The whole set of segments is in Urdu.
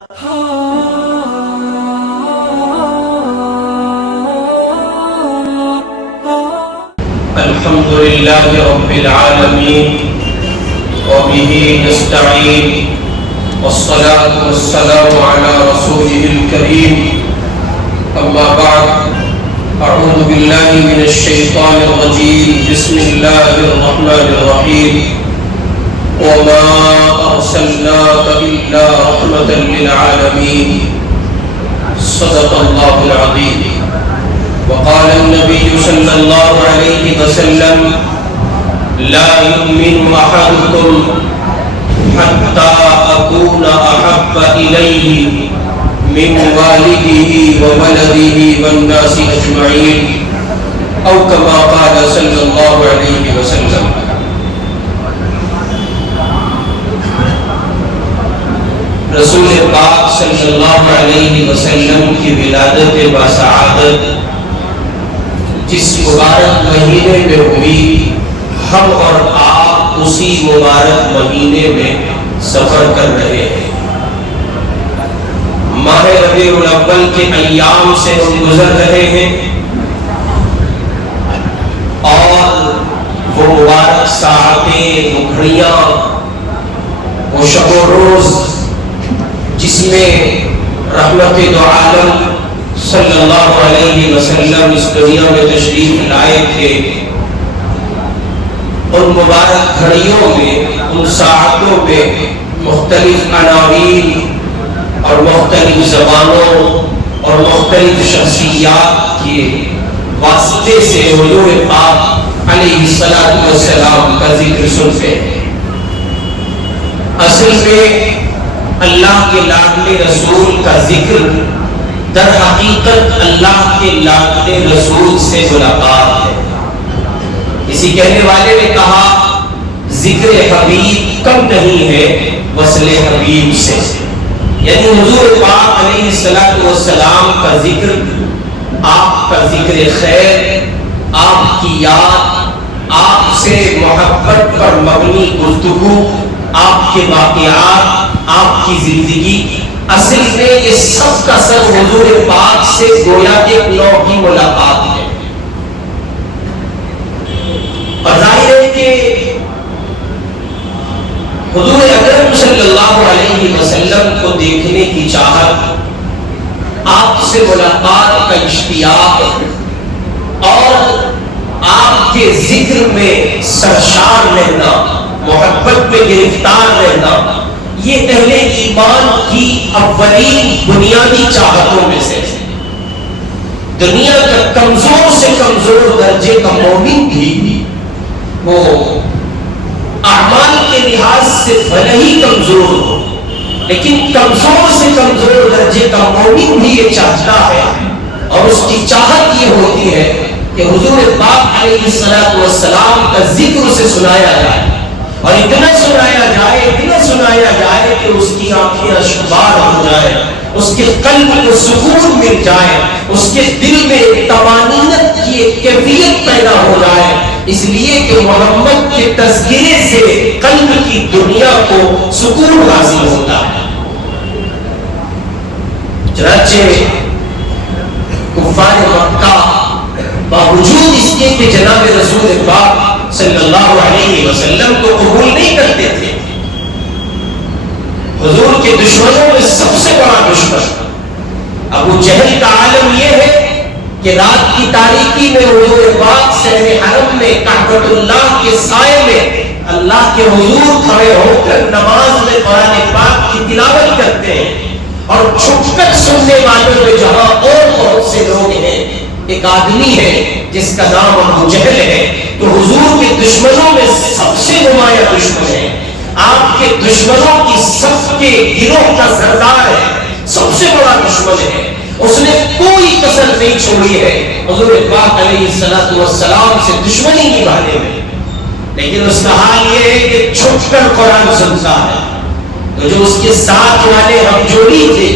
الحمد لله رب العالمين وبه نستعين والصلاة والسلام على رسوله الكريم أما بعد أعوذ بالله من الشيطان الرجيم بسم الله الرحمن الرحيم وما أرسلناك إلا رحمة للعالمين صدق الله العظيم وقال النبي صلى الله عليه وسلم لا يؤمن أحدكم حتى أكون أحب إليه من والده وولده والناس أجمعين أو كما قال صلى الله عليه وسلم. رسول پاک صلی اللہ علیہ وسلم کی ولادت باسعادت جس مبارک مہینے میں ہوئی، ہم اور آپ اسی مبارک مہینے میں سفر کر رہے ہیں۔ ماہ ربیع الاول کے ایام سے ہم گزر رہے ہیں اور وہ مبارک ساعتیں، وہ گھڑیاں، وہ شب و روز جس میں رحمت دو عالم صلی اللہ علیہ وسلم اس دنیا میں تشریف لائے تھے، ان مبارک گھڑیوں میں، ان ساعتوں میں مختلف عناوین اور مختلف زبانوں اور مختلف شخصیات کے واسطے سے حضور پاک علیہ السلام کا ذکر سنتے ہیں۔ اصل میں اللہ کے لاڈلے رسول کا ذکر در حقیقت اللہ کے لاڈلے رسول سے ملاقات ہے۔ اسی کہنے والے نے کہا ذکر حبیب کم نہیں ہے وصل حبیب سے، یعنی حضور پاک علیہ السلام کا ذکر، آپ کا ذکر خیر، آپ کی یاد، آپ سے محبت پر مبنی گفتگو، آپ کے واقعات، آپ کی زندگی، اصل میں یہ سب کا سب حضور پاک سے گویا ایک نوع کی ملاقات ہے۔ اور ظاہر ہے کہ حضور اکرم صلی اللہ علیہ وسلم کو دیکھنے کی چاہت، آپ سے ملاقات کا اشتیاق اور آپ کے ذکر میں سرشار رہنا، محبت میں گرفتار رہنا، یہ اہل ایمان کی اولین بنیادی چاہتوں میں سے ہے۔ دنیا کا کمزور سے کمزور درجے کا مومن بھی وہ اعمال کے لحاظ سے بھلے ہی کمزور ہو، لیکن کمزور سے کمزور درجے کا مومن بھی یہ چاہتا ہے، اور اس کی چاہت یہ ہوتی ہے کہ حضور پاک علیہ السلام کا ذکر اسے سنایا جائے، اور اتنا سنایا جائے کہ اس کی آنکھیں اشکبار ہو جائے، اس کے قلب کو سکون مل جائے، اس کے دل میں طمانینت کی ایک کیفیت پیدا ہو جائے، اس لیے کہ محمد کے تذکرے سے قلب کی دنیا کو سکون حاصل ہوتا ہے۔ چنانچہ کفار مکہ باوجود اس کے کہ جناب رسول پاک صلی اللہ علیہ وسلم کو قبول نہیں کرتے تھے، حضور کے دشمنوں میں سب سے بڑا دشمن ابو جہل کا عالم یہ ہے کہ رات کی تاریکی میں حضور پاک صحن حرم میں کعبۃ اللہ کے سائے میں اللہ کے حضور کھڑے ہو کر نماز میں قرآن پاک کی تلاوت کرتے ہیں، اور چھپ کر سننے والوں میں جہاں اور بہت سے لوگ ہیں، ایک آدمی ہے جس کا نام ابو جہل ہے، تو حضور کے دشمنوں میں سب سے نمایاں دشمن ہے، آپ کے دشمنوں کی سب کے گروہ کا سردار ہے، سب سے بڑا دشمن ہے، اس نے کوئی کسر نہیں چھوڑی ہے حضور پاک علیہ السلام سے دشمنی نبھانے میں، لیکن اس کا حال یہ ہے کہ چھپ کر قرآن سنتا ہے۔ تو جو اس کے ساتھ والے ہم جوڑی تھے،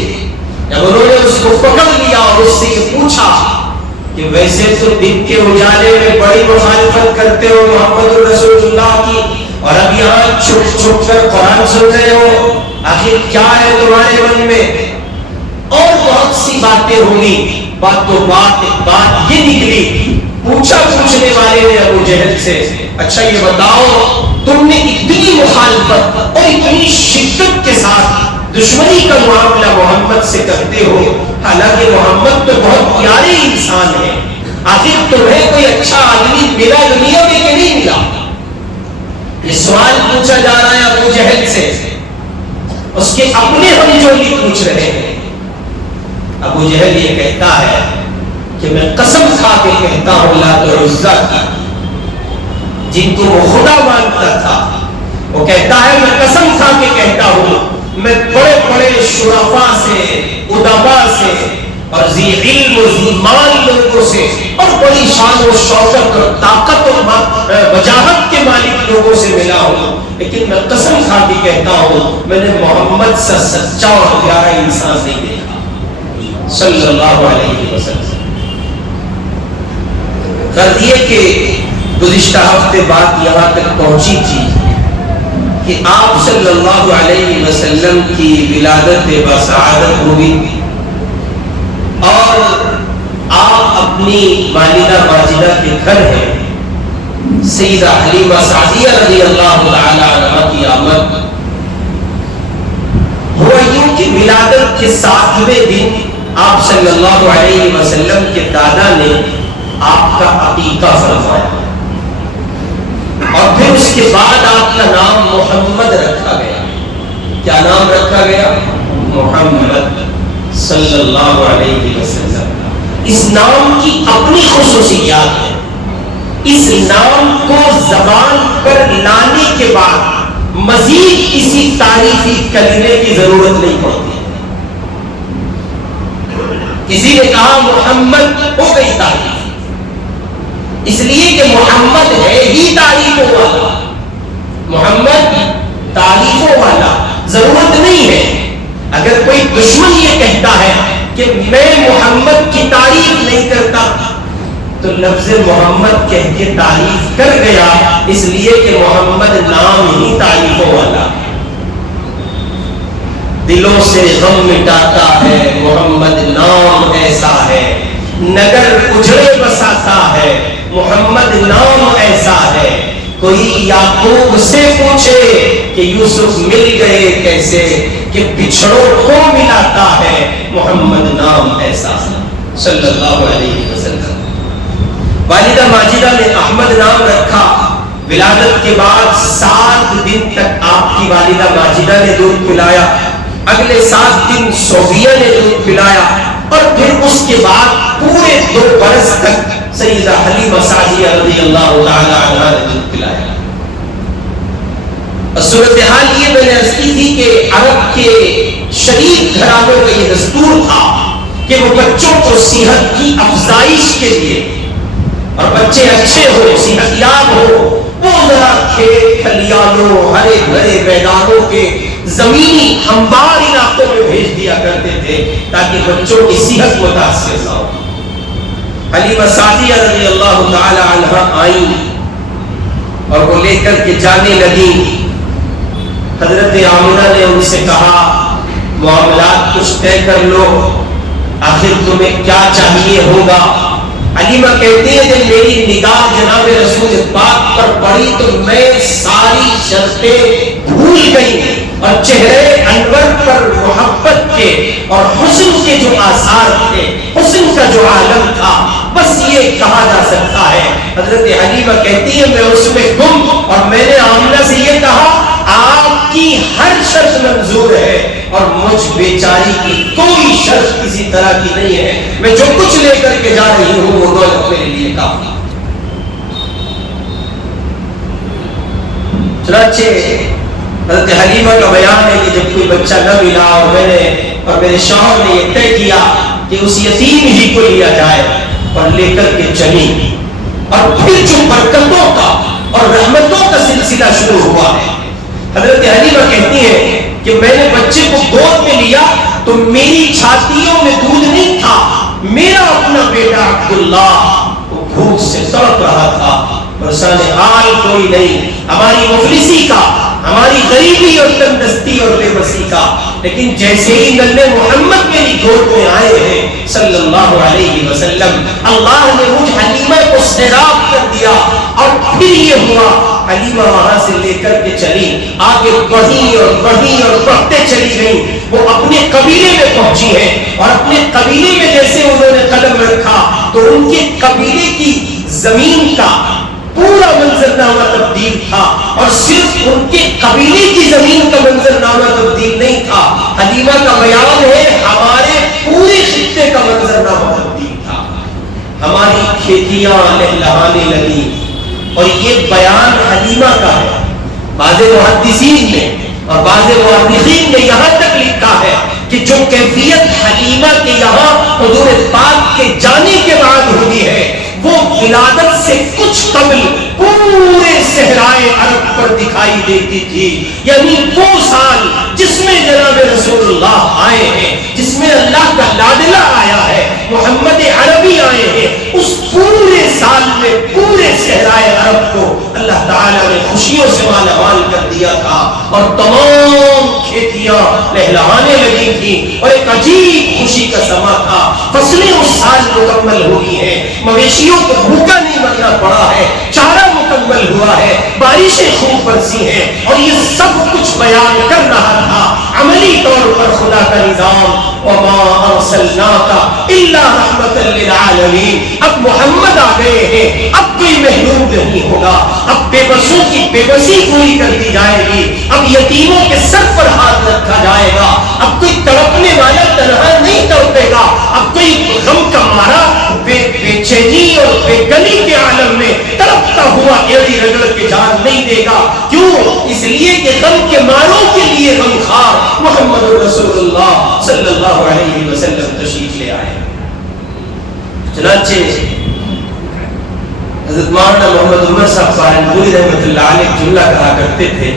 جب انہوں نے اس کو پکڑ لیا اور اس سے یہ پوچھا کہ ویسے تو دن کے اجالے میں بڑی مخالفت کرتے ہو محمد رسول اللہ کی، اور اب یہاں چھپ چھپ کر قرآن سن رہے ہو، آخر کیا ہے تمہارے من میں؟ اور بہت سی باتیں ہوئی، بات یہ نکلی، پوچھا پوچھنے والے نے ابو جہل سے، اچھا یہ بتاؤ تم نے اتنی مخالفت اور اتنی شدت کے ساتھ دشمنی کا معاملہ محمد سے کرتے ہو، حالانکہ محمد تو بہت پیارے انسان ہے، آخر تمہیں کوئی اچھا آدمی ملا دنیا میں کہ نہیں ملا؟ یہ سوال پوچھا جا رہا ہے ابو جہل سے، اس کے اپنے ہم جو بھی پوچھ رہے ہیں۔ ابو جہل یہ کہتا ہے کہ میں قسم کھا کے کہتا ہوں لات و عزا کی، جن کو وہ خدا مانتا تھا، وہ کہتا ہے میں قسم کھا کے کہتا ہوں میں بڑے بڑے شرفاء سے، ادبا سے اور ذی علم و ذی مال لوگوں سے اور بڑی شان و شوکت اور طاقت اور وجاہت کے مالک لوگوں سے ملا ہوں، لیکن میں قسم کھا کے کہتا ہوں میں نے محمد سے سچا اور پیارا انسان نہیں دیکھا صلی اللہ علیہ وسلم۔ غرض یہ کہ گزشتہ ہفتے بات یہاں تک پہنچی تھی کہ آپ صلی اللہ علیہ وسلم کی ولادت بسعادت ہوئی اور آپ اپنی والدہ ماجدہ کے گھر ہیں، سیدہ حلیمہ سعدیہ رضی اللہ تعالی عنہا کی آمد ہوا یوں کہ ولادت کے 7ویں دن آپ صلی اللہ علیہ وسلم کے دادا نے آپ کا عقیقہ فرمایا اور پھر اس کے بعد آپ کا نام محمد رکھا گیا۔ کیا نام رکھا گیا؟ محمد صلی اللہ علیہ وسلم۔ اس نام کی اپنی خصوصیات ہے، اس نام کو زبان پر لانے کے بعد مزید کسی تعریفی کلمے کی ضرورت نہیں پڑتی۔ کسی نے کہا محمد، ہو گئی تعریف، اس لیے کہ محمد ہے ہی تعریفوں والا، محمد تعریفوں والا، ضرورت نہیں ہے۔ اگر کوئی دشمن یہ کہتا ہے کہ میں محمد کی تعریف نہیں کرتا تو لفظ محمد کہہ کے تعریف کر گیا، اس لیے کہ محمد نام ہی تعریفوں والا ہے، دلوں سے غم مٹاتا ہے محمد نام ایسا ہے، نگر اجڑے بساتا ہے محمد نام ایسا ہے۔ کوئی یعقوب سے پوچھے کہ یوسف مل گئے کیسے، کہ بچھڑوں کو ملاتا ہے محمد نام ایسا ہے صلی اللہ علیہ وسلم۔ والدہ ماجدہ نے احمد نام رکھا۔ ولادت کے بعد 7 دن تک آپ کی والدہ ماجدہ نے دودھ پلایا، اگلے 7 دن صوفیہ نے دودھ پلایا اور پھر اس کے بعد پورے 2 برس تک سیدہ حلیمہ سعدیہ رضی اللہ تعالی عنہا نے دودھ پلایا۔ صورتحال یہ میں نے عرض کی تھی کہ عرب کے شریف گھرانوں کا یہ دستور تھا کہ وہ بچوں کو صحت کی افزائش کے لیے اور بچے اچھے ہو، صحت یاب ہو، وہ ذرا کھیت کھلیانوں، ہرے بھرے میدانوں کے زمینی ہموار علاقوں میں بھیج دیا کرتے تھے تاکہ بچوں کی صحت متاثر نہ ہو۔ حلیمہ سعدیہ رضی اللہ تعالی عنہا آئیں اور وہ لے کر کے جانے لگیں۔ حضرت آمنہ نے ان سے کہا معاملات کچھ طے کر لو، آخر تمہیں کیا چاہیے ہوگا؟ حلیمہ کہتی ہے جب میری نگاہ جناب رسول پاک پر پڑی تو میں ساری شرطیں بھول گئی اور چہرے انور پر محبت کے اور حسن کے جو آثار تھے، حسن کا جو عالم تھا، بس یہ کہا جا سکتا ہے۔ حضرت حلیمہ کہتی ہے میں اس میں گم اور میں نے آمنہ سے یہ کہا آپ کی ہر شرط منظور ہے اور مجھ بیچاری کی کوئی شرط کسی طرح کی نہیں ہے، میں جو کچھ لے کر کے جا رہی ہوں وہ دولت میرے لیے کافی۔ چنانچہ حضرت حلیمہ کا بیان ہے کہ جب کوئی بچہ نہ ملا اور میں نے اور میرے شوہر نے یہ طے کیا کہ اس یتیم ہی کو لیا جائے اور لے کر کے چلی، اور پھر جو برکتوں کا اور رحمتوں کا سلسلہ شروع ہوا ہے۔ حضرت حلیمہ کہتی ہے کہ میں نے بچے کو گود میں لیا تو میری چھاتیوں میں دودھ نہیں تھا، میرا اپنا بیٹا عبداللہ وہ بھوک سے تڑپ رہا تھا پرسان حال کوئی نہیں، ہماری مفلسی کا، ہماری غریبی اور تندرستی اور بے بسی کا، لیکن جیسے ہی نلے محمد میری گود میں آئے ہیں صلی اللہ علیہ وسلم، اللہ نے مجھ حلیمہ کو سیراب کر دیا، اور پھر یہ ہوا حلیمہ وہاں سے لے کر کے چلی، آگے بڑھی اور بڑھی اور بڑھتے چلی گئی، وہ اپنے قبیلے میں پہنچی ہیں، اور اپنے قبیلے میں جیسے انہوں نے قدم رکھا تو ان کے قبیلے کی زمین کا پورا منظرنامہ تبدیل تھا، اور صرف ان کے قبیلے کی زمین کا منظرنامہ تبدیل نہیں تھا، حلیمہ کا بیان ہے ہمارے پورے خطے کا منظرنامہ تبدیل تھا، ہماری کھیتیاں لہلہانے لگی، اور یہ بیان حلیمہ کا ہے۔ بعض محدثین نے اور بعض مورخین نے یہاں تک لکھا ہے کہ جو کیفیت حلیمہ کے یہاں حضور پاک کے جانے کے بعد ہوئی ہے وہ ولادت سے کچھ قبل پورے صحرائے عرب پر دکھائی دیتی تھی، یعنی وہ سال جس میں جناب رسول اللہ آئے ہیں، جس میں اللہ کا لاڈلا آیا ہے، محمد عربی آئے ہیں، اس پورے سال میں پورے صحرائے عرب کو اللہ تعالیٰ نے خوشیوں سے مالا مال کر دیا تھا، اور تمام کھیتیاں لہلہانے لگی تھیں، اور ایک عجیب خوشی کا سما تھا، فصلیں اس سال مکمل ہوئی ہیں، مویشیوں کو بھوکا نہیں مرنا پڑا ہے، چارہ مکمل ہوا ہے، بارشیں خوب برسی ہیں، اور یہ سب کچھ بیان کر رہا تھا عملی طور پر خدا کا نظام، وَمَا أَرْسَلْنَاكَ إِلَّا رَحْمَةً لِلْعَالَمِينَ۔ اب محمد آ گئے ہیں، اب کوئی محروم نہیں ہوگا، اب بے بسوں کی بے بسی پوری کر دی جائے گی، اب یتیموں کے سر پر ہاتھ رکھا جائے گا، اب کوئی تڑپنے والا تنہا نہیں تڑپے گا، اب کوئی غم کا مارا بے چینی اور بے گلی کے عالم میں تڑپتا ہوا ایڑی رگڑ کے جان نہیں دے گا، کیوں؟ اس لیے کہ غم کے ماروں کے لیے غمخوار محمد رسول اللہ صلی اللہ علیہ وسلم تشریف لے آئے۔ چنانچہ حضرت مولانا محمد عمر صاحب سہارنپوری رحمۃ اللہ علیہ جملہ کہا کرتے تھے،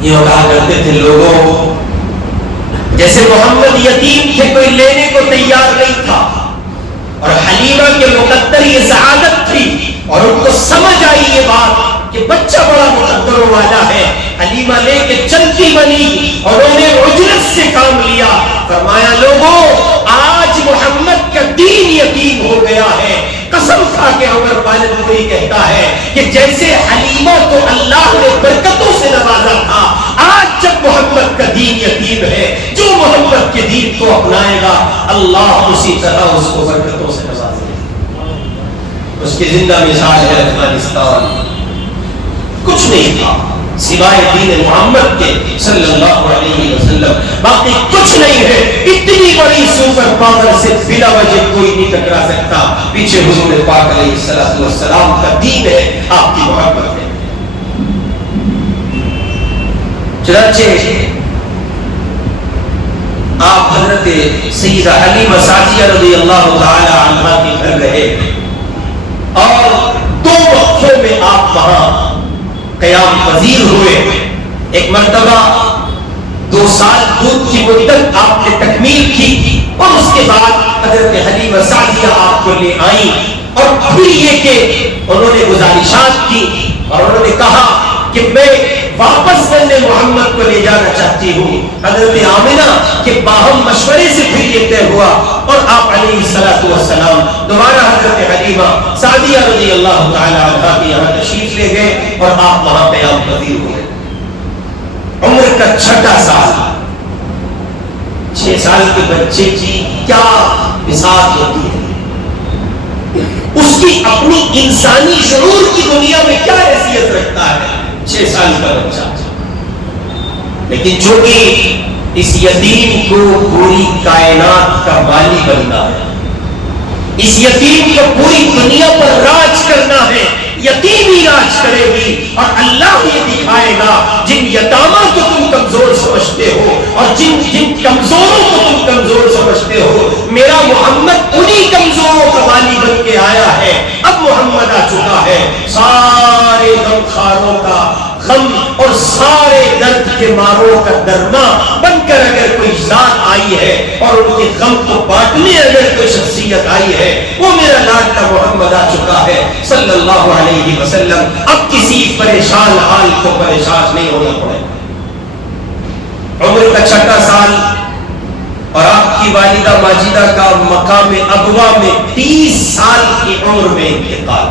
یہ کہا کرتے تھے، لوگوں جیسے محمد یتیم تھے، کوئی لینے کو تیار نہیں تھا، اور حلیمہ کے مقدر یہ سعادت تھی، اور ان کو سمجھ آئی یہ بات کہ بچہ بڑا مقدروں والا ہے، حلیمہ لے کے چلتی بنی اور انہوں نے اجرت سے کام لیا، فرمایا لوگوں آج محمد کا دین یقین ہو گیا ہے، قسم کھا کے عمر والد کوئی کہتا ہے کہ جیسے حلیمہ کو اللہ نے برکتوں سے نوازا تھا، آج جب محمد کا دین یقین ہے، جو محمد کے دین کو اپنائے گا اللہ اسی طرح اس کو برکتوں سے نوازے گا۔ اس کی زندہ مثال ہے افغانستان، کچھ نہیں تھا سوائے دین محمد کے صلی اللہ علیہ وسلم، باقی کچھ نہیں ہے، اتنی بڑی سپر پاور سے بلا وجہ کوئی نہیں ٹکرا سکتا، پیچھے حضور پاک علیہ السلام کا دین ہے، آپ کی محبت ہے۔ چنانچہ آپ حضرت سیدہ حلیمہ سعدیہ رضی اللہ تعالی عنہا کے گھر رہے، اور 2 وقفوں میں آپ وہاں قیام پذیر ہوئے، ایک مرتبہ 2 سال دودھ کی مدت آپ نے تکمیل کی، اور اس کے بعد حضرت حلیمہ سعدیہ آپ کو لے آئیں، اور پھر یہ کہ انہوں نے گزارشات کی اور انہوں نے کہا کہ میں واپس کرنے محمد کو لے جانا چاہتی ہوں۔ حضرت آمنہ کے باہم مشورے سے پھر یہ طے ہوا، اور آپ علیہ السلام دوبارہ حضرت حلیمہ سعدیہ رضی اللہ تعالی عنہا کے یہاں تشریف لے گئے، اور آپ وہاں قیام پذیر ہوئے۔ عمر کا 6واں سال، 6 سال کے بچے کی کیا بساط ہوتی ہے، اس کی اپنی انسانی شعور کی دنیا میں کیا حیثیت رکھتا ہے 6 سال کا بچہ، لیکن چونکہ اس یتیم کو پوری کائنات کا والی بننا ہے، اس یتیم کو پوری دنیا پر راج کرنا ہے، یتیم ہی راج کرے گی، اور اللہ یہ دکھائے گا جن یتامہ کو تم کمزور سمجھتے ہو اور جن کمزوروں کو تم کمزور سمجھتے ہو، میرا محمد انہی کمزوروں کا والی بن کے آیا ہے۔ اب محمد آ چکا ہے، سارے غمخواروں کا غم اور سارے درد کے ماروں کا درما بن کر اگر کوئی ذات آئی آئی ہے اور ان کے غم کو بانٹنے اگر کوئی شخصیت آئی ہے وہ میرا لاڈلا محمد آ چکا ہے صلی اللہ علیہ وسلم. اب کسی پریشان حال کو پریشان نہیں ہونا پڑے. عمر کا 6واں سال اور آپ کی والدہ ماجدہ کا مقام ابوا میں 30 سال کی عمر میں انتقال.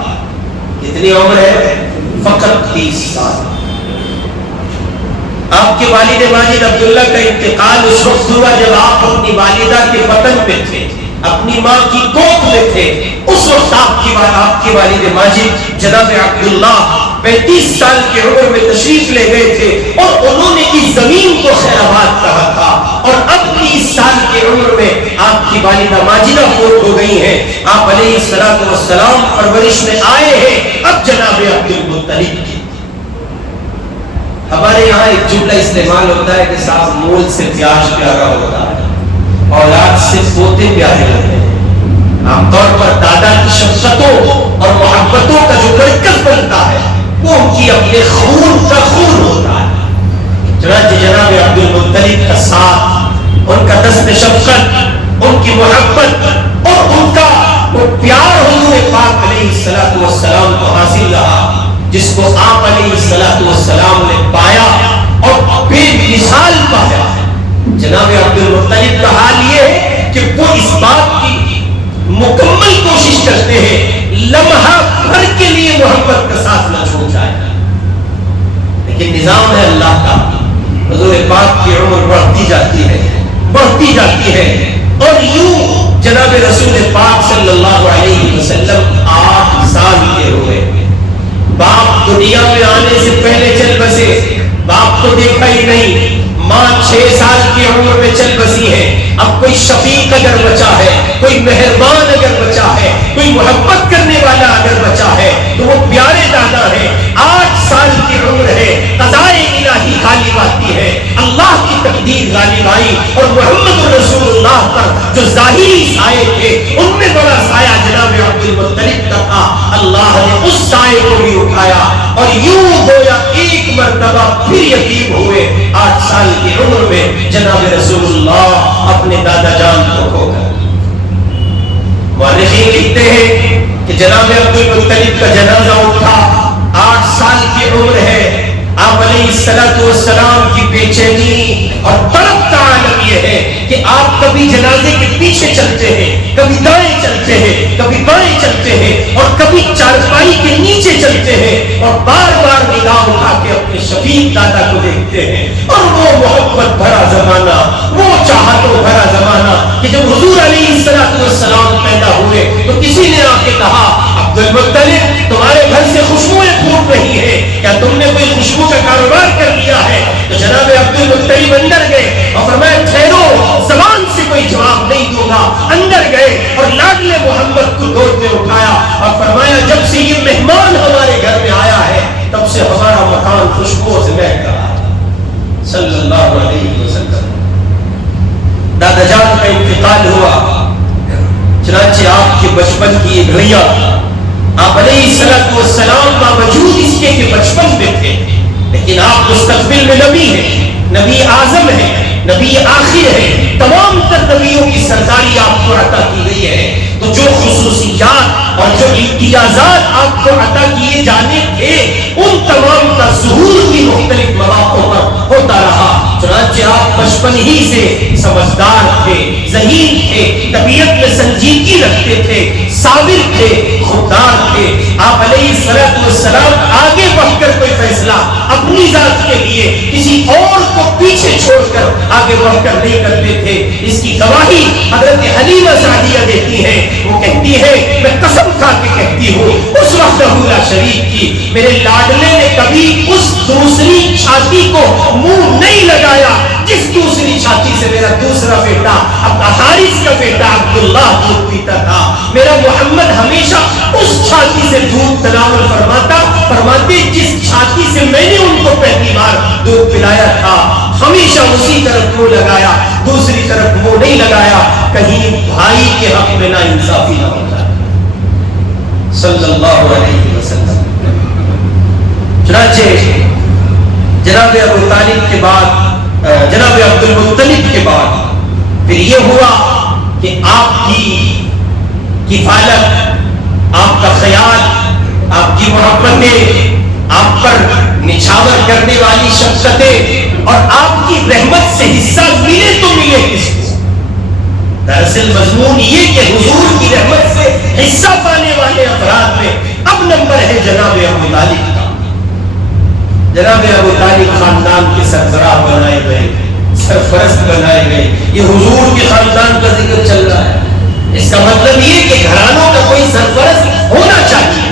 کتنی عمر ہے؟ فقط 30 سال. آپ کے والد ماجد عبداللہ کا انتقال اس وقت ہوا جب آپ اپنی والدہ کے بطن پہ تھے, اپنی ماں کی کوکھ میں تھے. اس وقت آپ کی والد ماجد جناب عبداللہ 35 سال کی عمر میں تشریف لے گئے تھے اور انہوں نے اس زمین کو خیر آباد کہا تھا. اور اب 30 سال کی عمر میں آپ کی والدہ ماجدہ فوت ہو گئی ہیں. آپ علیہ الصلوۃ والسلام پرورش میں آئے ہیں اب جناب عبد المطلب کی. ہمارے یہاں ایک جملہ استعمال ہوتا ہے کہ صاحب مول سے پیاز پیارا ہوتا ہے, اولاد سے پوتے پیارے ہوتے ہیں. عام طور پر دادا کی شفقتوں اور محبتوں کا جو مرکز بنتا ہے وہ ان کی اپنے خون کا خون ہوتا ہے. چنانچہ جناب عبد المطلب کا ساتھ, ان کا دست شفقت, ان کی محبت اور ان کا وہ پیار حضور پاک علیہ الصلوۃ والسلام کو حاصل رہا جس کو آپ علیہ الصلوۃ والسلام نے پایا اور بے مثال پایا. جناب عبد المطلب کا حال یہ ہے کہ وہ اس بات کی مکمل کوشش کرتے ہیں لمحہ بھر کے لیے محبت کا ساتھ نہ چھوڑ جائے, لیکن نظام ہے اللہ کا. حضور پاک کی عمر بڑھتی جاتی ہے اور یوں جناب رسول پاک صلی اللہ علیہ وسلم 8 سال کے ہوئے. باپ دنیا میں آنے سے پہلے چل بسے, باپ کو دیکھا ہی نہیں. ماں 6 سال کی عمر میں چل بسی ہے. اب کوئی شفیق اگر بچا ہے, کوئی مہربان اگر بچا ہے, کوئی محبت کرنے والا اگر بچا ہے تو وہ پیارے دادا ہے. 8 سال کی عمر ہے, قضائے الہی غالب آتی ہے, اللہ کی تقدیر غالب آئی اور محمد رسول اللہ پر جو ظاہری سائے تھے ان میں بڑا سایہ جناب عبد المطلب کا تھا. اللہ نے اس سائے کو بھی اٹھایا اور یوں گویا ایک مرتبہ پھر یتیم ہوئے. 8 سال کی عمر میں جناب رسول اللہ اپنے دادا جان کو کھو گئے. مورخین لکھتے ہیں کہ جناب عبد المطلب کا جنازہ اٹھا, 8 سال کی عمر ہے. آپ علیہ الصلوۃ والسلام کی بے چینی اور طرب کا عالم یہ ہے کہ آپ کبھی جنازے کے پیچھے چلتے ہیں, کبھی دائیں چلتے ہیں, کبھی بائیں چلتے ہیں اور کبھی چارپائی کے نیچے چلتے ہیں اور بار بار نگاہ اٹھا کے اپنے شفیق دادا کو دیکھتے ہیں. اور وہ محبت بھرا زمانہ, وہ چاہتوں بھرا زمانہ کہ جب حضور علیہ الصلوۃ والسلام پیدا ہوئے تو کسی نے آ کے کہا عبد المطلب تمہارے گھر سے خوشبوئیں پھوٹ رہی ہیں, کیا تم نے کوئی خوشبو کا کاروبار کر لیا ہے؟ تو جناب عبد المطلب اندر گئے اور فرمایا ٹھہرو, زبان سے کوئی جواب نہیں دوں گا. اندر گئے اور لاڈلے محمد کو گود میں اٹھایا اور فرمایا جب سے یہ مہمان ہمارے گھر میں آیا ہے تب سے ہمارا مکان خوشبو سے مہک رہا ہے صلی اللہ علیہ وسلم. دادا جان کا انتقال ہوا, چنانچہ آپ کے بچپن کی یہ گھڑیاں آپ علیہ الصلوۃ والسلام باوجود اس کے کہ بچپن میں تھے لیکن آپ مستقبل میں نبی ہیں, نبی اعظم ہیں, نبی آخر ہیں, تمام تر نبیوں کی سرداری آپ کو عطا کی گئی ہے. تو جو خصوصیات اور جو امتیازات آپ کو عطا کیے جانے تھے ان تمام کا ظہور بھی مختلف مواقع پر ہوتا رہا. چنانچہ آپ بچپن ہی سے سمجھدار تھے, ذہین تھے, طبیعت میں سنجیدگی رکھتے تھے, صابر تھے, خوددار تھے. آپ علیہ الصلوۃ والسلام آگے بڑھ کر کوئی فیصلہ اپنی ذات کے لیے کسی اور کو پیچھے چھوڑ کر آگے بڑھ کر نہیں کرتے تھے. اس کی گواہی حضرت حلیمہ سعدیہ دیتی ہے. وہ کہتی ہے میں قسم کھا کے کہتی ہوں اس وقت لا شریک کی میرے لاڈلے نے کبھی اس دوسری چھاتی کو منہ نہیں لگایا جس دوسری چھاتی سے میرا دوسرا بیٹا اب حارث کا بیٹا عبداللہ دودھ پیتا تھا. میرا محمد ہمیشہ اس چھاتی سے دودھ تناول فرماتے جس چھاتی سے میں نے ان کو پہلی بار دودھ پلایا تھا. ہمیشہ اسی طرف منہ لگایا, دوسری طرف منہ نہیں لگایا, کہیں بھائی کے حق میں نا انصافی نہ ہو جائے صلی اللہ علیہ وسلم. چنانچہ جناب ابو طالب کے بعد, جناب عبد المطلب کے بعد پھر یہ ہوا کہ آپ کی کفالت، آپ کا خیال، آپ کی محبتیں، آپ پر نچھاور کرنے والی شفقتیں اور آپ کی رحمت سے حصہ ملے تو ملے کس کو؟ دراصل مضمون یہ کہ حضور کی رحمت سے حصہ پانے والے افراد میں اب نمبر ہے جناب ابو طالب کا۔ جناب ابو طالب خاندان کے سربراہ بنائے گئے، سرپرست بنائے گئے۔ یہ حضور کے خاندان کا ذکر چل رہا ہے، اس کا مطلب یہ کہ گھرانوں کا کوئی سرپرست ہونا چاہیے،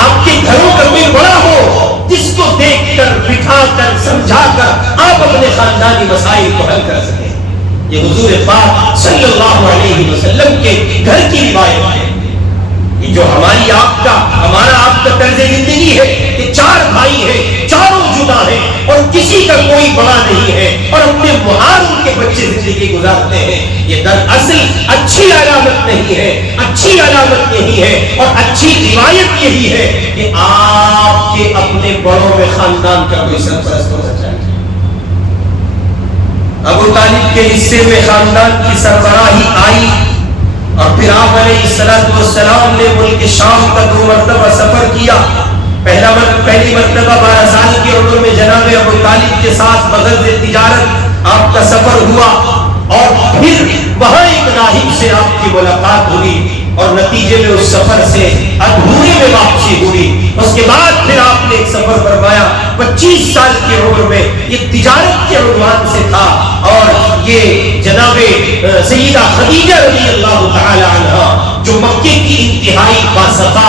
آپ کے گھروں کا کوئی بڑا ہو جس کو دیکھ کر، بٹھا کر، سمجھا کر آپ اپنے خاندانی مسائل کو حل کر سکیں۔ یہ حضور پاک صلی اللہ علیہ وسلم کے گھر کی روایت ہے۔ یہ جو ہماری آپ کا، ہمارا آپ کا طرز زندگی ہے کہ 4 بھائی ہیں، چاروں جدا ہیں اور کسی کا کوئی بڑا نہیں ہے اور اپنے محال ان کے بچے زندگی گزارتے ہیں، یہ دراصل اچھی علامت نہیں ہے، اچھی علامت یہی ہے اور اچھی روایت یہی ہے کہ آپ کے اپنے بڑوں میں خاندان کا کوئی سرپرست ہونا چاہیے۔ ابو طالب کے حصے میں خاندان کی سربراہی آئی اور پھر آپ علیہ السلام نے ملک شام کا 2 مرتبہ سفر کیا۔ پہلی مرتبہ 12 سال کی عمر میں جناب ابو طالب کے ساتھ بغرض تجارت آپ کا سفر ہوا اور پھر وہاں ایک راہب سے آپ کی ملاقات ہوئی اور نتیجے میں اس سفر سے ادھورے میں واپسی ہوئی۔ اس کے بعد پھر آپ نے ایک سفر فرمایا 25 سال کی عمر میں، یہ تجارت کے عنوان سے تھا اور یہ جناب سیدہ خدیجہ رضی اللہ تعالی عنہا جو مکے کی انتہائی باصفا،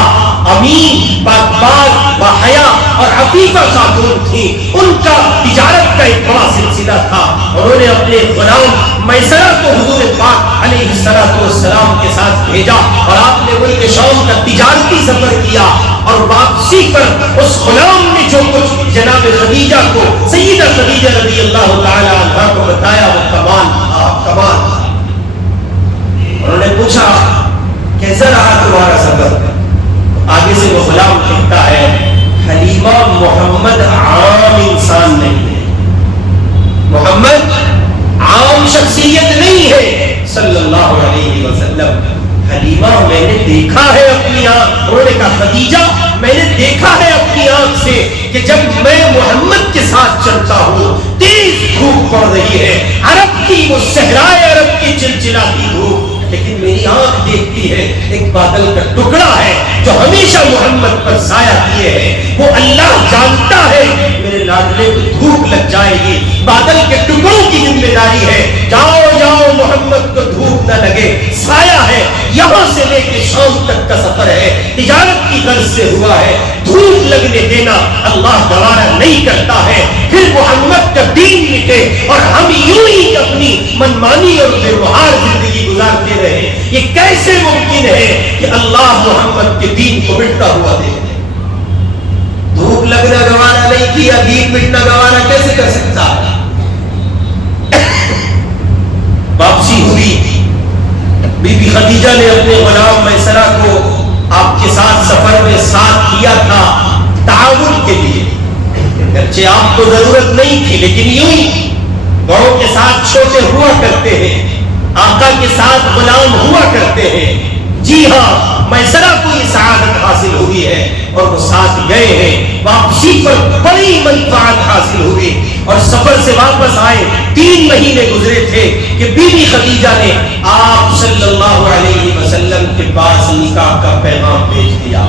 امین، پاک باز، باحیا اور عفیفہ خاتون تھی، ان کا تجارت کا ایک بڑا سلسلہ تھا۔ انہوں نے اپنے غلام میسرہ کو حضور پاک علیہ السلام کے ساتھ بھیجا اور آپ نے ملک شام کا تجارتی سفر کیا اور واپسی پر اس غلام نے جو کچھ جناب خدیجہ کو، سیدہ خدیجہ رضی اللہ تعالی عنہا کو بتایا وہ کمال۔ انہوں نے پوچھا کیسا رہا تمہارا سفر؟ آگے سے وہ غلام کہتا ہے حلیمہ محمد عام انسان نہیں ہے، محمد عام شخصیت نہیں ہے صلی اللہ علیہ وسلم۔ حلیمہ میں نے دیکھا ہے اپنی آنکھ، انہوں نے کہا خدیجہ میں نے دیکھا ہے اپنی آنکھ سے کہ جب میں محمد کے ساتھ چلتا ہوں تیز دھوپ پڑ رہی ہے، عرب کی وہ صحرائے عرب کی چلچلاتی دھوپ، لیکن میری آنکھ دیکھتی ہے ایک بادل کا ٹکڑا ہے جو ہمیشہ محمد پر سایہ کیے ہے۔ وہ اللہ جانتا ہے میرے لاڈلے کو دھوپ لگ جائے گی، بادل کے ٹکڑوں کی ذمہ داری ہے، جاؤ جاؤ محمد کو دھوپ نہ لگے، سایہ ہے، یہاں سے لے کے شام تک کا سفر ہے، تجارت کی غرض سے ہوا ہے، دھوپ لگنے دینا اللہ گوارا نہیں کرتا ہے، پھر محمد کا دین مٹے اور ہم یوں ہی اپنی منمانی اور بے بہار زندگی گزارتے رہے۔ یہ کیسے ممکن ہے کہ اللہ محمد کے دین کو مٹتا ہوا دے؟ دھوپ لگنا گوارا نہیں کیا، دین مٹنا گوارا کیسے کر سکتا ہے؟ واپسی ہوئی، بی بی خدیجہ نے اپنے غلام میسرہ کو آپ کے ساتھ سفر میں ساتھ کیا تھا تعاون کے لیے، اگرچہ آپ کو ضرورت نہیں تھی لیکن یوں ہی بڑوں کے ساتھ چھوٹے ہوا کرتے ہیں، آقا کے ساتھ غلام ہوا کرتے ہیں۔ جی ہاں، میسرہ کو یہ سعادت حاصل ہوئی ہے اور وہ ساتھ گئے ہیں، واپسی پر بڑی منفعت حاصل ہوئی اور سفر سے واپس آئے 3 مہینے گزرے تھے کہ بی بی خدیجہ نے آپ صلی اللہ علیہ وسلم کے پاس نکاح کا پیغام بھیج دیا۔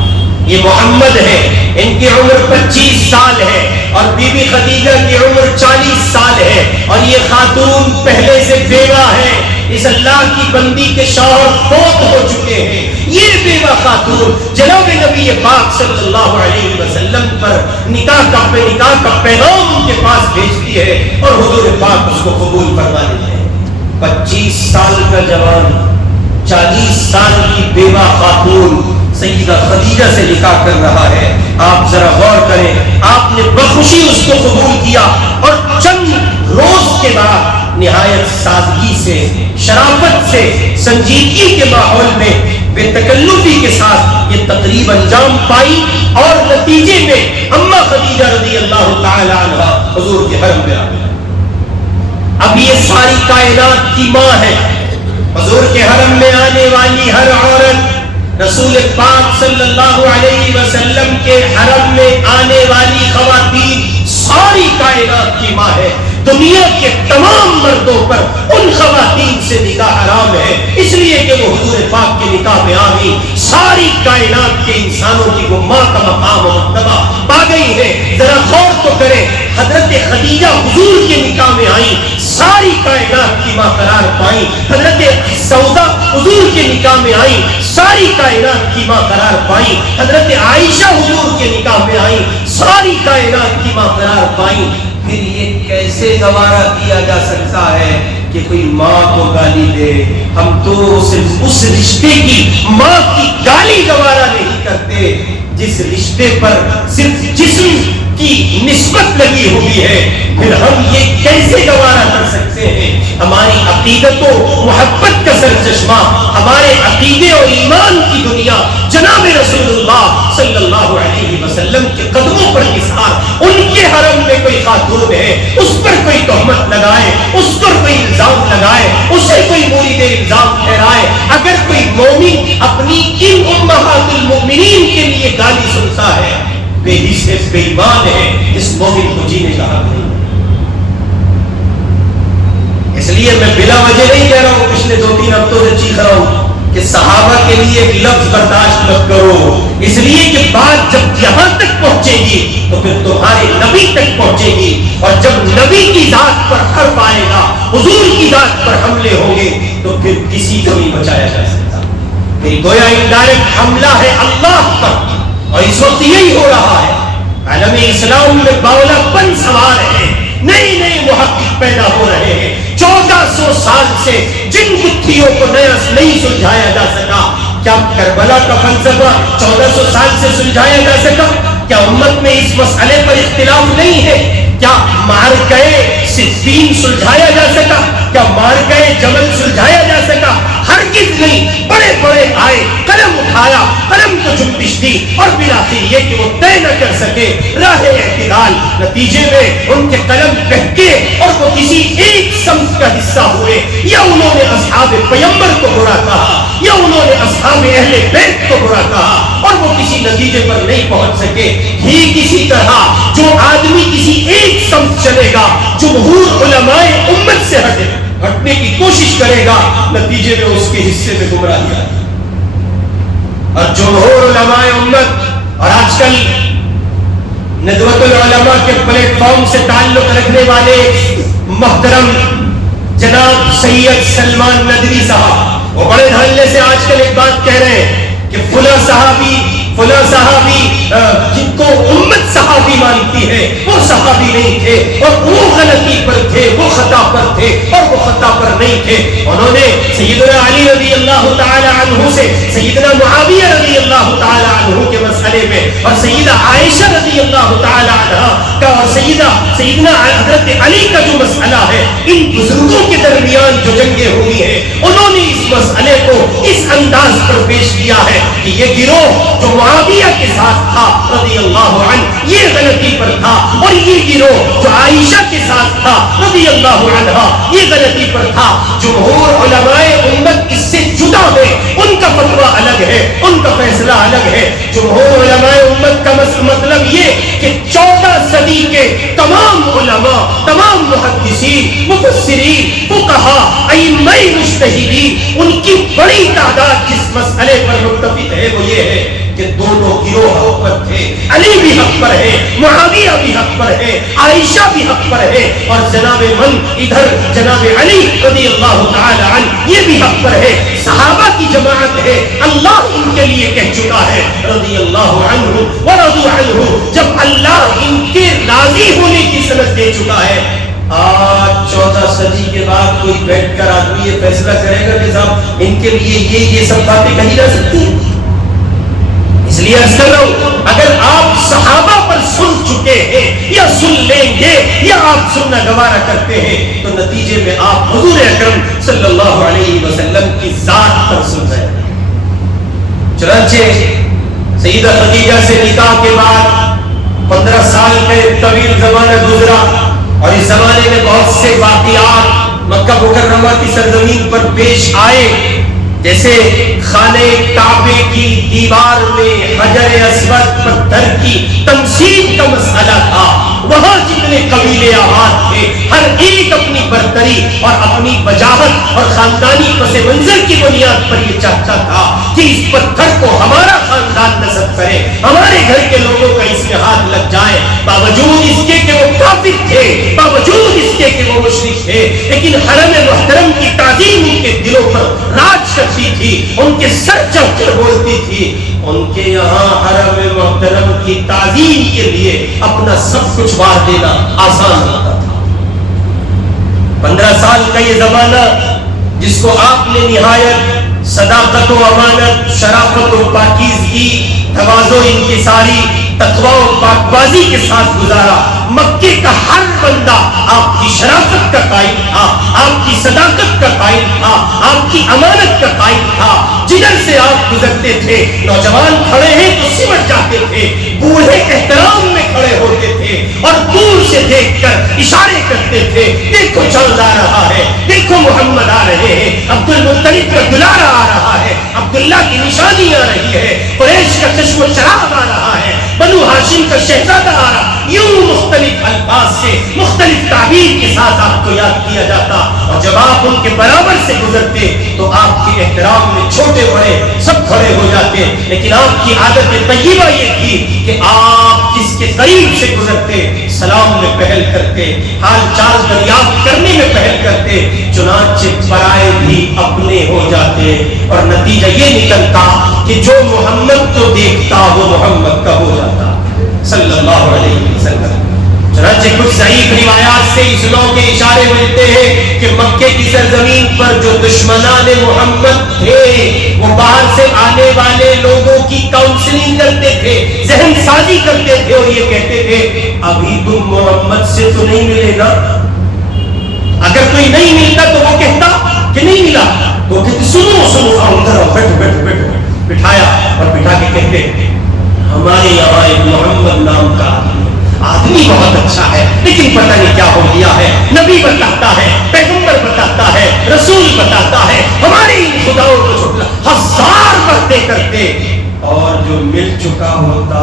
یہ محمد ہے، ان کی عمر 25 سال ہے اور بی بی خدیجہ کی عمر 40 سال ہے اور یہ خاتون پہلے سے بیوہ ہے، اس اللہ کی بندی کے شوہر فوت ہو چکے ہیں۔ یہ بیوہ خاتون جناب نبی پاک صلی اللہ علیہ وسلم پر نکاح کا پیغام ان کے پاس بھیجتی ہے اور حضور پاک اس کو قبول فرما لیتے ہیں۔ 25 سال کا جوان 40 سال کی بیوہ خاتون سیدہ خدیجہ سے نکاح کر رہا ہے۔ آپ ذرا غور کریں، آپ نے بخوشی اس کو قبول کیا اور چند روز کے بعد نہایت سادگی سے، شرافت سے، سنجیدگی کے ماحول میں بے تکلفی کے ساتھ یہ تقریب انجام پائی اور نتیجے میں اماں خدیجہ رضی اللہ تعالی عنہا حضور کے حرم میں آ گئی۔ اب یہ ساری کائنات کی ماں ہے. حضور کے حرم میں آنے والی ہر عورت، رسول پاک صلی اللہ علیہ وسلم کے حرم میں آنے والی خواتین ساری کائنات کی ماں ہے. دنیا کے تمام مردوں پر ان خواتین سے نکاح حرام ہے، اس لیے کہ وہ حضور پاک کے نکاح میں آ گئی. ساری کائنات کے انسانوں کی وہ ماں کا مقام و مرتبہ پا گئی ہے. ذرا غور تو کریں، حضرت خدیجہ حضور کے نکاح میں آئی، ساری کائنات کی ماں قرار پائی. حضرت سودا حضور کے نکاح میں آئی، ساری کائنات کی ماں قرار پائی. حضرت عائشہ حضور کے نکاح میں آئی، ساری کائنات کی ماں قرار پائی. پھر یہ کیسے گوارا کیا جا سکتا ہے کہ کوئی ماں کو گالی دے؟ ہم تو صرف اس رشتے کی ماں کی گالی گوارا نہیں کرتے جس رشتے پر صرف جسم کی نسبت لگی ہوئی ہے. پھر ہم یہ کیسے گوارا کر سکتے ہیں؟ ہماری عقیدت و محبت کا سرچشمہ، ہمارے عقیدے اور ایمان کی دنیا جناب رسول اللہ صلی اللہ علیہ وسلم کے قدموں پر نثار. ان کے حرم میں کوئی خاتون ہے، اس پر کوئی تہمت لگائے، اس پر کوئی الزام لگائے، اسے کوئی مرید الزام ٹھہرائے. اگر کوئی مومن اپنی ان امہات المؤمنین کے لیے گالی سنتا ہے، بے حیثیت بے ایمان ہے، اس مومن کو جینے کا حق نہیں. اس لیے میں بلا وجہ نہیں کہہ رہا ہوں، پچھلے 2-3 ہفتوں سے چیخ رہا ہوں کہ صحابہ کے لیے ایک لفظ برداشت مت کرو، اس لیے کہ بات جب یہاں تک پہنچے گی تو پھر تمہارے نبی تک پہنچے گی، اور جب نبی کی ذات پر حرف آئے گا، حضور کی ذات پر حملے ہوں گے، تو پھر کسی کو نہیں بچایا جا سکتا. پھر گویا انڈائریکٹ حملہ ہے اللہ پر، اور اس وقت یہی ہو رہا ہے. عالم اسلام میں باولا پن سوار ہے، نئے نئے محقق پیدا ہو رہے ہیں. 1400 سال سے جن گتھیوں کو نہیں سلجھایا جا سکا، کیا کربلا کا فلسفہ 1400 سال سے سلجھایا جا سکا؟ کیا امت میں اس مسئلے پر اختلاف نہیں ہے؟ کیا معرکہ صفین سلجھایا جا سکا؟ کیا معرکہ جمل سلجھایا جا سکا؟ ہرگز نہیں. بڑے بڑے آئے، قلم اٹھایا، قلم کو جنبش دی، اور بالآخر یہ کہ وہ طے نہ کر سکے راہ اعتدال. نتیجے میں ان کے قلم بہکے اور وہ کسی ایک سمت کا حصہ ہوئے. یا انہوں نے اصحاب پیغمبر کو برا کہا، یا انہوں نے اصحاب اہل بیت کو برا کہا، اور وہ کسی نتیجے پر نہیں پہنچ سکے. ٹھیک اسی طرح جو آدمی کسی ایک سمت چلے گا، جمہور علماء امت سے ہٹنے کی کوشش کرے گا، نتیجے میں اس کے حصے میں گمراہی آئے. اور جمہور علماء امت، اور آج کل ندوۃ العلماء کے پلیٹ فارم سے تعلق رکھنے والے محترم جناب سید سلمان ندوی صاحب، وہ بڑے دھڑلے سے آج کل ایک بات کہہ رہے ہیں کہ فلاں صحابی جن کو امت صحابی مانتی ہے وہ صحابی نہیں تھے، اور وہ غلطی پر تھے، وہ خطا پر تھے، اور وہ خطا پر نہیں تھے. انہوں نے سیدنا علی رضی اللہ تعالی عنہ سے سیدنا معاویہ رضی اللہ تعالی عنہ کے مسئلے میں، اور سیدہ عائشہ رضی اللہ تعالی عنہ کا، اور سیدنا حضرت علی کا جو مسئلہ ہے، ان بزرگوں کے درمیان جو جنگیں ہوئی ہیں، انہوں نے اس مسئلے کو اس انداز پر پیش کیا ہے کہ یہ گروہ جو معاویہ کے ساتھ تھا رضی اللہ عنہ، یہ غلطی پر تھا، اور یہ گروہ جو عائشہ کے ساتھ تھا رضی اللہ عنہا، یہ غلطی پر تھا. جمہور علماء امت اس سے جدا ہے، ان کا فتویٰ الگ ہے، ان کا فیصلہ الگ ہے. جمہور علماء امت کا مطلب یہ کہ 14 صدی کے تمام علماء، تمام محدثین، مفسرین، فقہاء، ائمہ مجتہدین، ان کی بڑی تعداد جس مسئلے پر متفق ہے وہ یہ ہے کہ دونوں گروہ حق پر تھے. علی بھی حق پر ہے، معاویہ بھی حق پر ہے، عائشہ بھی حق پر ہے، اور جناب من ادھر جناب علی رضی اللہ تعالی عنہ یہ بھی حق پر ہے. صحابہ کی جماعت ہے، اللہ ان کے لیے کہہ چکا ہے رضی اللہ عنہ ورضوا عنہ. جب اللہ ان کے راضی ہونے کی سند دے چکا ہے، آج 14 صدی کے بعد کوئی بیٹھ کر آدمی یہ فیصلہ کرے گا کہ صاحب ان کے لیے یہ سب باتیں کہی جا سکتی ہیں. اس لیے عرض کر رہا ہوں، اگر آپ صحابہ پر سن چکے ہیں یا سن لیں گے یا آپ سننا گوارا کرتے ہیں، تو نتیجے میں آپ حضور اکرم صلی اللہ علیہ وسلم کی ذات پر سن رہے ہیں. چنانچہ سیدہ خدیجہ سے نکاح کے بعد 15 سال کے طویل زمانہ گزرا. اور اس زمانے میں بہت سے واقعات مکہ مکرمہ کی سرزمین پر پیش آئے، جیسے خانہ کعبے کی دیوار میں حجر اسود پتھر کی تمثیل کا مسئلہ تھا۔ وہاں جتنے قبیلے آباد تھے، ہر ایک اپنی برتری اور اپنی وجاہت اور خاندانی پس منظر کی بنیاد پر یہ چاہتا تھا کہ اس پتھر کو ہمارا خاندان نصب کرے، ہمارے گھر کے لوگوں کا اس میں ہاتھ لگ جائے۔ باوجود اس کے کہ وہ کافر تھے، باوجود اس کے کہ وہ مشرک تھے، لیکن حرم محترم کی تعظیم ان کے دلوں پر راج کرتی تھی، ان کے سر چڑھ کر بولتی تھی۔ ان کے یہاں حرم محترم کی تعظیم کے لیے اپنا سب کچھ وار دینا آسان ہوتا تھا۔ 15 سال کا یہ زمانہ جس کو آپ نے نہایت صداقت و امانت، شرافت و پاکیزگی، تواضع و انکساری، تقوی و پاکبازی کے ساتھ گزارا، مکے کا ہر بندہ آپ کی شرافت کا قائل تھا، آپ کی صداقت کا قائل تھا، آپ کی امانت کا قائل تھا۔ جدھر سے آپ گزرتے تھے، نوجوان کھڑے ہیں تو سمٹ جاتے تھے، بوڑھے احترام میں کھڑے ہوتے تھے اور دور سے دیکھ کر اشارے کرتے تھے، دیکھو چاند آ رہا ہے، دیکھو محمد آ رہے ہیں، عبد المطلب کا دلارا آ رہا ہے، عبداللہ کی نشانی آ رہی ہے، قریش کا چشم و چراغ آ رہا ہے، بنو ہاشم کا شہزادہ آ رہا۔ یوں مختلف الفاظ سے، مختلف تعبیر کے ساتھ آپ کو یاد کیا جاتا، اور جب آپ ان کے برابر سے گزرتے تو آپ کے احترام میں چھوٹے بڑے سب کھڑے ہو جاتے۔ لیکن آپ کی عادت طیبہ یہ تھی کہ آپ جس کے قریب سے گزرتے سلام میں پہل کرتے، حال چال دریافت کرنے میں پہل کرتے، چنانچہ پرائے بھی اپنے ہو جاتے، اور نتیجہ یہ نکلتا کہ جو محمد کو دیکھتا وہ محمد کا ہو جاتا صلی اللہ علیہ وسلم۔ چنانچہ کچھ ضعیف روایات سے اس نوع کے اشارے ملتے ہیں کہ مکے کی سرزمین پر جو دشمنان محمد تھے وہ باہر سے آنے والے لوگوں کی کاؤنسلنگ کرتے تھے، ذہن سازی کرتے تھے، اور یہ کہتے تھے ابھی تم محمد سے تو نہیں ملے نا۔ اگر کوئی نہیں ملتا تو وہ کہتا کہ نہیں ملا، وہ کہتے سنو سنو آؤ ادھر آؤ، بیٹھو بیٹھو بیٹھو، بٹھایا اور بٹھا کے کہتے ہمارے یہاں ایک محمد نام کا آدمی بہت اچھا ہے، لیکن پتہ نہیں کیا ہو گیا ہے۔ نبی بتاتا ہے، پیغمبر بتاتا ہے، رسول بتاتا ہے، ہمارے ان خداؤں کو چھوٹا 1000 باتیں کرتے، اور جو مل چکا ہوتا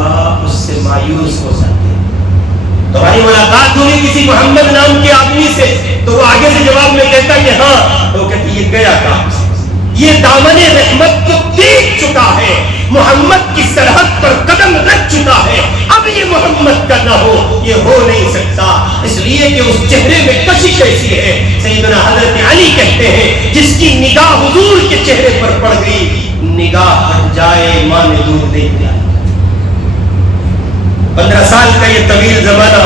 اس سے مایوس ہو جاتے۔ تمہاری ملاقات ہوئی کسی محمد نام کے آدمی سے تو وہ آگے سے جواب میں کہتا کہ ہاں، تو کہتی یہ گیا کام سے، یہ دامن رحمت کو دیکھ چکا ہے، محمد کی سرحد پر قدم رکھ چکا ہے، اب یہ محمد کا نہ ہو یہ ہو نہیں سکتا، اس لیے کہ اس چہرے میں کشش ایسی ہے۔ سیدنا حضرت علی کہتے ہیں جس کی نگاہ حضور کے چہرے پر پڑ گئی، نگاہ ہٹ جائے ماں نے دودھ نہیں پلایا۔ 15 سال کا یہ طویل زمانہ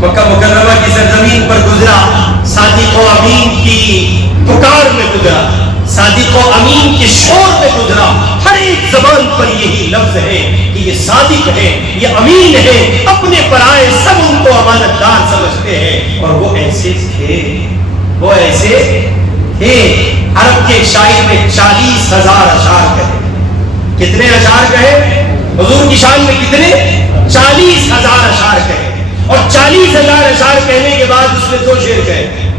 مکہ مکرمہ کی سرزمین پر گزرا، صادق و امین کی پکار میں گزرا، صادق و امین کے شور میں گزرا۔ ہر ایک زبان پر یہی لفظ ہے کہ یہ صادق ہے، یہ امین ہے، اپنے پرائے سب ان کو امانت دار سمجھتے ہیں، اور وہ ایسے تھے، وہ ایسے تھے۔ عرب کے شاعر نے 40,000 اشعار کہے۔ کتنے اشعار کہے؟ حضور کی شان میں کتنے؟ 40,000 اشعار کہے، اور 40,000 اشعار کہنے کے بعد اس نے 2 شعر کہے۔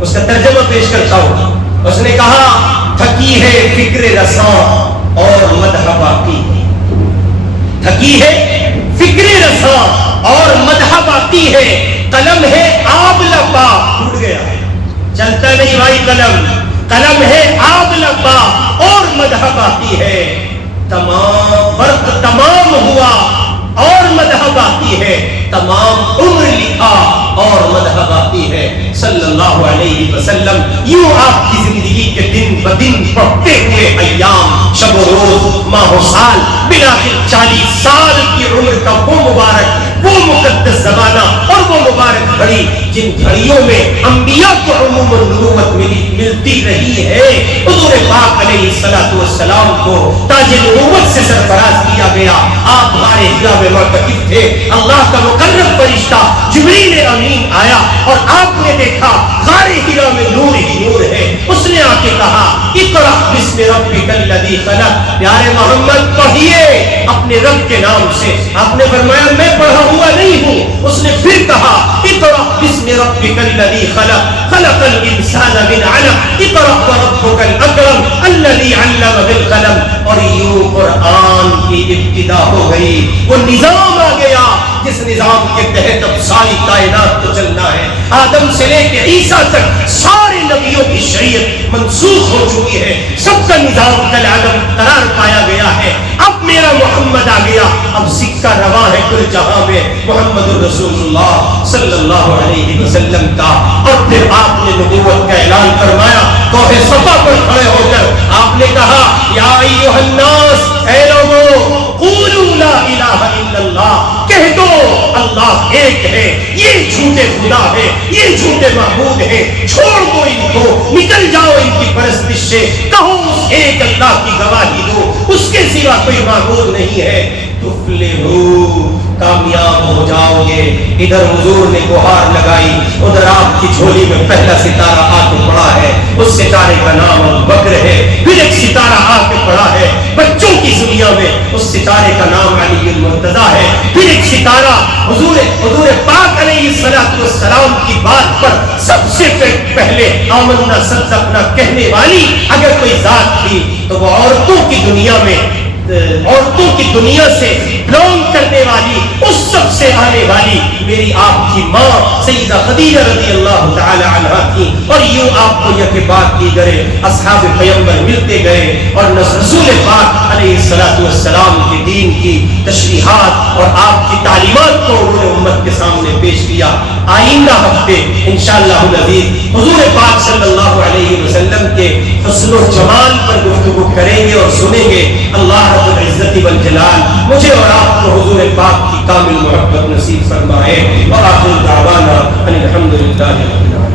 اس کا ترجمہ پیش کرتا ہوں۔ اس نے کہا تھکی ہے فکر رساں اور مدح باقی، تھکی ہے فکر رساں اور مدح باقی ہے، قلم ہے آب لبا، ٹوٹ گیا چلتا نہیں بھائی قلم، قلم ہے آب لبا اور مدح باقی ہے، تمام برق تمام ہوا اور مدح باقی ہے، تمام عمر لکھا اور مدح باقی ہے صلی اللہ علیہ وسلم۔ یوں آپ کی زندگی کے دن بدن بڑھتے ہوئے ایام، شب و روز، ماہ و سال، بلاخر 40 سال کی عمر کا وہ مبارک، وہ مقدس زمانہ اور وہ مبارک گھڑی جن گھڑیوں میں انبیاء کو عموماً نبوت ملتی رہی ہے۔ حضور پاک علیہ السلام کو تاج نبوت سے سرفراز کیا گیا۔ آپ ہمارے ہجرہ میں معتکف تھے، اللہ کا مقرب فرشتہ جبریل امین آیا اور آپ نے دیکھا غار ہرا میں نور ہی نور ہے۔ اس نے آ کے کہا اقرأ بسم ربک الذی خلق، پیارے محمد پڑھیے، اپنے رب کے نام سے. آپ نے فرمایا میں پڑھا ہوا نہیں ہوں. اس نے پھر کہا اقرأ بسم ربک الذی خلق خلق الانسان من علق اقرأ وربک الاکرم الذی علم بالقلم. اور یوں قرآن کی ابتدا ہو گئی. وہ نظام آ گیا جس نظام کے تحت اب ساری کائنات کو چلنا ہے. آدم سے لے کے عیسیٰ تک سارے نبیوں کی شریعت منسوخ ہو چکی ہے. سب کا نظام کالعدم قرار پایا گیا ہے. اب میرا محمد آ گیا. اب سکہ رواں ہے کل جہاں میں محمد الرسول اللہ صلی اللہ علیہ وسلم کا. اور پھر آپ نے نبوت کا اعلان فرمایا. کوہ صفا پر کھڑے ہو کر آپ نے کہا یا ایھا الناس، اے لوگوں، قولوا لا الہ الا اللہ، کہہ دو اللہ ایک ہے، یہ جھوٹے خدا ہے، یہ جھوٹے معبود ہیں، چھوڑ دو ان کو، نکل جاؤ ان کی پرستش سے. کہو اس ایک اللہ کی گواہی دو، اس کے سوا کوئی معبود نہیں ہے. تفلحوا، کامیاب ہو جاؤ گے. ادھر حضور نے گہار لگائی، ادھر آپ کی جھولی میں پہلا ستارہ آ کے پڑا ہے. اس ستارے کا نام ابوبکر ہے. پھر ایک ستارہ آ کے پڑا ہے بچوں کی دنیا میں، اس ستارے کا نام علی المرتضیٰ ہے. پھر ایک ستارہ حضور پاک علیہ الصلوۃ والسلام کی بات پر سب سے پہلے آمنا صدقنا کہنے والی اگر کوئی ذات تھی تو وہ عورتوں کی دنیا میں، عورتوں کی دنیا سے بلونگ کرنے والی، اس سب سے آنے والی میری آپ کی ماں سیدہ خدیجہ رضی اللہ تعالی عنہا تھی. اور یوں آپ کو یہ کہ بات کی گئے، اصحاب پیغمبر ملتے گئے اور رسول پاک علیہ الصلوۃ والسلام کے دین کی تشریحات اور آپ کی تعلیمات کو انہوں نے امت کے سامنے پیش کیا. آئندہ ہفتے انشاءاللہ العزیز حضور پاک صلی اللہ علیہ وسلم کے حسن و جمال پر گفتگو کریں گے اور سنیں گے. اللہ رب العزت والجلال مجھے اور آپ کو حضور پاک کی کامل محبت نصیب فرمائے. وآخر دعوانا ان الحمد للہ.